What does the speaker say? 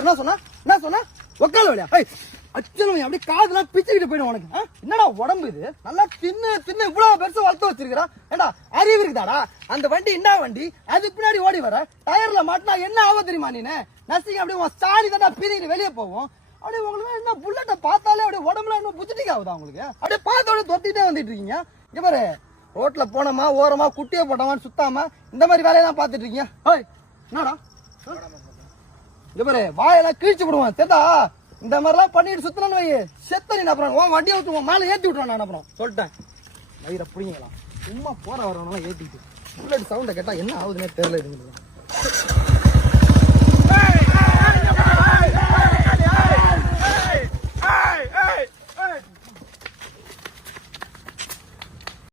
என்ன சொன்னா உக்கால வழியா அச்சனும் அப்படியே காதுலாம் பிச்சுக்கிட்டு போயிடும் உனக்கு. என்னடா உடம்பு இது? நல்லா தின்னு இவ்வளவு பெருசு வளர்த்து வச்சிருக்கா. ஏண்டா அறிவு இருக்குதாடா? அந்த வண்டி என்ன வண்டி? அது பின்னாடி ஓடி வர டயர்ல மாட்டினா என்ன ஆகும் தெரியுமா? நீ நசிங்க அப்படியே உன் சாணி தானே பீதிட்டு வெளியே போவோம். அப்படியே உங்களுக்கு என்ன புல்லட்டை பார்த்தாலே அப்படியே உடம்புல இன்னும் புத்திட்டிக்கு ஆகுதா உங்களுக்கு? அப்படியே பார்த்தோட தொத்திட்டே வந்துட்டு இருக்கீங்க. இங்க பாரு, ரோட்ல போனோமா ஓரமா குட்டியை போட்டோமான்னு சுத்தாம இந்த மாதிரி வேலையெல்லாம் பார்த்துட்டு இருக்கீங்க. என்னடா இங்க பாரு, வாயெல்லாம் கிழிச்சு விடுவான் தெரிதா? இந்த மாதிரிலாம் பண்ணிட்டு சுத்தணும் வை செத்த நீ. அப்புறம் உன் வண்டியை ஊற்றுவோம் மேலே ஏற்றி விட்டுருவான். நான் அப்புறம் சொல்லிட்டேன் வயிறை பிடிங்கலாம். சும்மா போற வரவனெல்லாம் ஏற்றிட்டு புல்லட் சவுண்டை கேட்டால் என்ன ஆகுதுன்னே தெரியல.